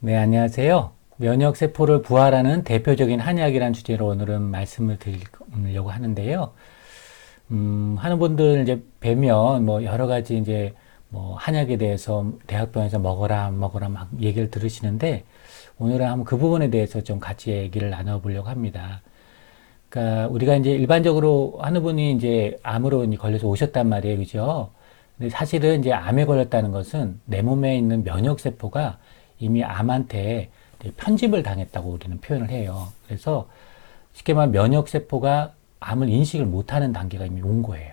네, 안녕하세요. 면역세포를 부활하는 대표적인 한약이라는 주제로 오늘은 말씀을 드리려고 하는데요. 하는 분들 이제 뵈면 뭐 여러 가지 이제 뭐 한약에 대해서 대학병원에서 먹어라, 안 먹어라 막 얘기를 들으시는데 오늘은 한번 그 부분에 대해서 좀 같이 얘기를 나눠보려고 합니다. 그러니까 우리가 이제 일반적으로 하는 분이 이제 암으로 이제 걸려서 오셨단 말이에요. 그죠? 근데 사실은 이제 암에 걸렸다는 것은 내 몸에 있는 면역세포가 이미 암한테 편집을 당했다고 우리는 표현을 해요. 그래서 쉽게 말하면 면역세포가 암을 인식을 못하는 단계가 이미 온 거예요.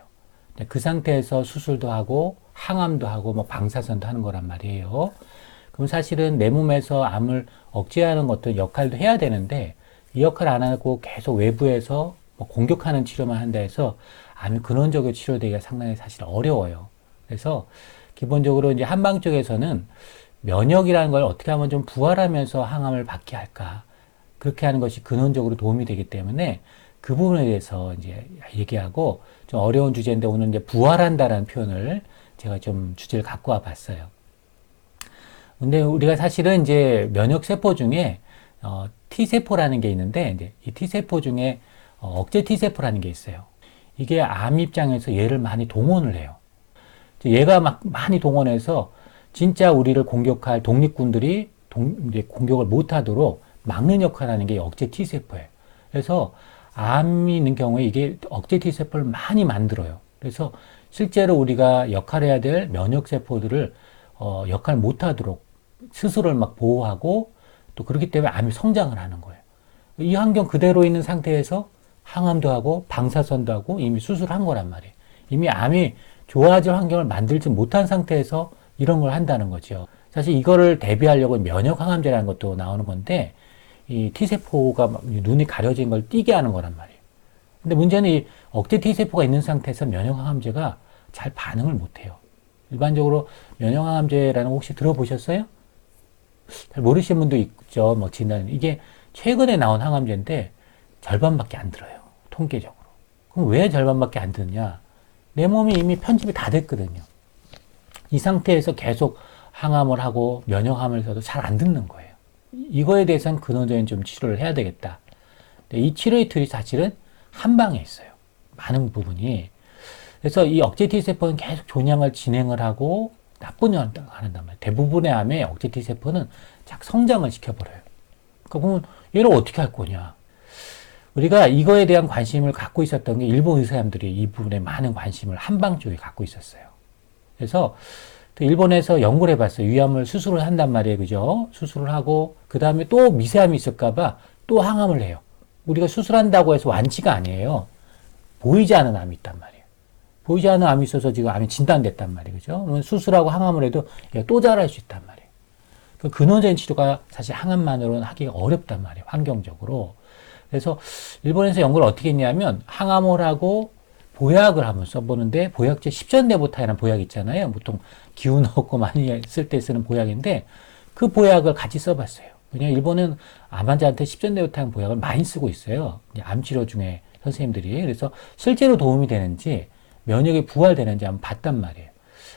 그 상태에서 수술도 하고 항암도 하고 뭐 방사선도 하는 거란 말이에요. 그럼 사실은 내 몸에서 암을 억제하는 것도 역할도 해야 되는데 이 역할 안 하고 계속 외부에서 뭐 공격하는 치료만 한다 해서 암이 근원적으로 치료되기가 상당히 사실 어려워요. 그래서 기본적으로 이제 한방 쪽에서는 면역이라는 걸 어떻게 하면 좀 부활하면서 항암을 받게 할까. 그렇게 하는 것이 근원적으로 도움이 되기 때문에 그 부분에 대해서 이제 얘기하고 좀 어려운 주제인데 오늘 이제 부활한다라는 표현을 제가 좀 주제를 갖고 와 봤어요. 근데 우리가 사실은 이제 면역세포 중에 T세포라는 게 있는데 이제 이 T세포 중에 억제 T세포라는 게 있어요. 이게 암 입장에서 얘를 많이 동원을 해요. 얘가 막 많이 동원해서 진짜 우리를 공격할 독립군들이 이제 공격을 못하도록 막는 역할을 하는 게 억제 T세포예요. 그래서 암이 있는 경우에 이게 억제 T세포를 많이 만들어요. 그래서 실제로 우리가 역할해야 될 면역세포들을 역할 못하도록 스스로를 막 보호하고 또 그렇기 때문에 암이 성장을 하는 거예요. 이 환경 그대로 있는 상태에서 항암도 하고 방사선도 하고 이미 수술한 거란 말이에요. 이미 암이 좋아질 환경을 만들지 못한 상태에서 이런 걸 한다는 거죠. 사실 이거를 대비하려고 면역항암제라는 것도 나오는 건데 이 T세포가 눈이 가려진 걸 띄게 하는 거란 말이에요. 근데 문제는 이 억제 T세포가 있는 상태에서 면역항암제가 잘 반응을 못해요. 일반적으로 면역항암제라는 거 혹시 들어보셨어요? 잘 모르시는 분도 있죠. 뭐 진단 이게 최근에 나온 항암제인데 절반밖에 안 들어요. 통계적으로. 그럼 왜 절반밖에 안 드느냐? 내 몸이 이미 편집이 다 됐거든요. 이 상태에서 계속 항암을 하고 면역암을 써도 잘 안 듣는 거예요. 이거에 대해서는 근원적인 좀 치료를 해야 되겠다. 이 치료의 틀이 사실은 한 방에 있어요. 많은 부분이. 그래서 이 억제 T세포는 계속 종양을 진행을 하고 나쁜 영향을 한단 말이에요. 대부분의 암의 억제 T세포는 작 성장을 시켜버려요. 그러면 얘를 어떻게 할 거냐. 우리가 이거에 대한 관심을 갖고 있었던 게 일본 의사람들이 이 부분에 많은 관심을 한방 쪽에 갖고 있었어요. 그래서 일본에서 연구를 해봤어요. 위암을 수술을 한단 말이에요. 그죠? 수술을 하고 그 다음에 또 미세암이 있을까봐 또 항암을 해요. 우리가 수술한다고 해서 완치가 아니에요. 보이지 않는 암이 있단 말이에요. 보이지 않는 암이 있어서 지금 암이 진단됐단 말이에요. 그죠? 수술하고 항암을 해도 또 자랄 수 있단 말이에요. 그 근원적인 치료가 사실 항암만으로는 하기가 어렵단 말이에요. 환경적으로. 그래서 일본에서 연구를 어떻게 했냐면 항암을 하고 보약을 한번 써보는데 보약제 10전대보타이라는 보약 있잖아요. 보통 기운 없고 많이 쓸 때 쓰는 보약인데 그 보약을 같이 써봤어요. 왜냐하면 일본은 암 환자한테 10전대보타이라는 보약을 많이 쓰고 있어요. 암 치료 중에 선생님들이. 그래서 실제로 도움이 되는지 면역이 부활되는지 한번 봤단 말이에요.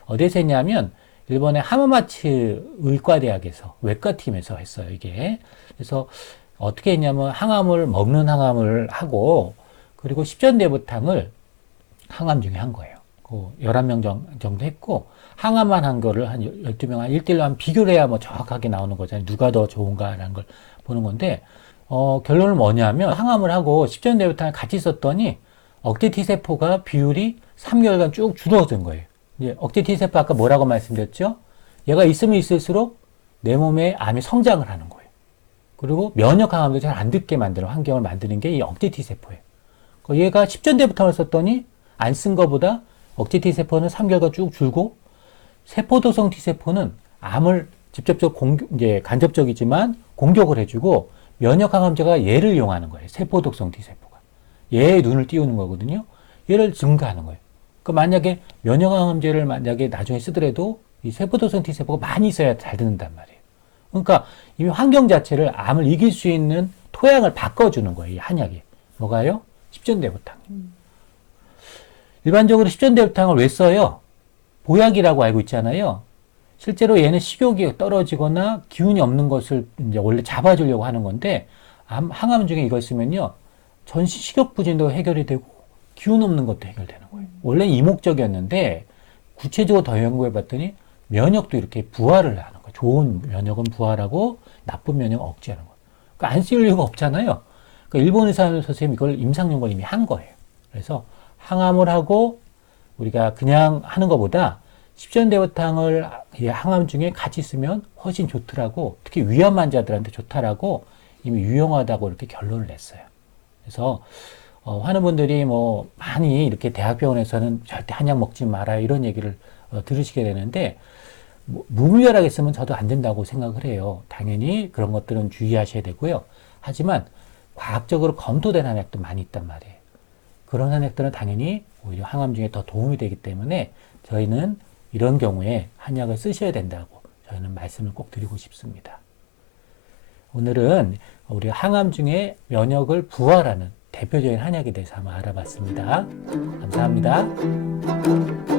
어디서 했냐면 일본의 하마마츠 의과대학에서 외과팀에서 했어요. 이게. 그래서 어떻게 했냐면 항암을 먹는 항암을 하고 그리고 10전대부탕을 항암 중에 한 거예요. 그 11명 정도 했고 항암만 한 거를 한 12명 한 1대1로 한 비교를 해야 뭐 정확하게 나오는 거잖아요. 누가 더 좋은가라는 걸 보는 건데 결론은 뭐냐면 항암을 하고 10전대부탕을 같이 썼더니 억제 T세포가 비율이 3개월간 쭉 줄어든 거예요. 이제 억제 T세포 아까 뭐라고 말씀드렸죠? 얘가 있으면 있을수록 내 몸에 암이 성장을 하는 거예요. 그리고 면역 강함도 잘 안 듣게 만드는 환경을 만드는 게 이 억제 T세포예요. 얘가 10전대부터 썼더니 안 쓴 거보다 억제 T세포는 3개월간 쭉 줄고 세포도성 T세포는 암을 직접적 이제 간접적이지만 공격을 해주고 면역 항암제가 얘를 이용하는 거예요. 세포독성 T세포가. 얘의 눈을 띄우는 거거든요. 얘를 증가하는 거예요. 만약에 면역 항암제를 만약에 나중에 쓰더라도 이 세포도성 T세포가 많이 있어야 잘 듣는단 말이에요. 그러니까 이미 환경 자체를 암을 이길 수 있는 토양을 바꿔주는 거예요. 이 한약이. 뭐가요? 십전대부탕. 일반적으로 십전대부탕을 왜 써요? 보약이라고 알고 있잖아요. 실제로 얘는 식욕이 떨어지거나 기운이 없는 것을 이제 원래 잡아주려고 하는 건데, 항암 중에 이걸 쓰면요, 전신 식욕 부진도 해결이 되고 기운 없는 것도 해결되는 거예요. 원래 이 목적이었는데 구체적으로 더 연구해 봤더니 면역도 이렇게 부활을 하는 거예요. 좋은 면역은 부활하고 나쁜 면역은 억제하는 거예요. 그러니까 안 쓸 이유가 없잖아요. 그러니까 일본 의사 선생님이 이걸 임상연구를 이미 한 거예요. 그래서 항암을 하고 우리가 그냥 하는 것보다 십전대보탕을 항암 중에 같이 쓰면 훨씬 좋더라고. 특히 위암 환자들한테 좋다라고 이미 유용하다고 이렇게 결론을 냈어요. 그래서 하는 분들이 뭐 많이 이렇게 대학병원에서는 절대 한약 먹지 마라 이런 얘기를 들으시게 되는데, 무분별하게 쓰면 저도 안 된다고 생각을 해요. 당연히 그런 것들은 주의하셔야 되고요. 하지만 과학적으로 검토된 한약도 많이 있단 말이에요. 그런 한약들은 당연히 오히려 항암 중에 더 도움이 되기 때문에 저희는 이런 경우에 한약을 쓰셔야 된다고 저희는 말씀을 꼭 드리고 싶습니다. 오늘은 우리 항암 중에 면역을 부활하는 대표적인 한약에 대해서 한번 알아봤습니다. 감사합니다.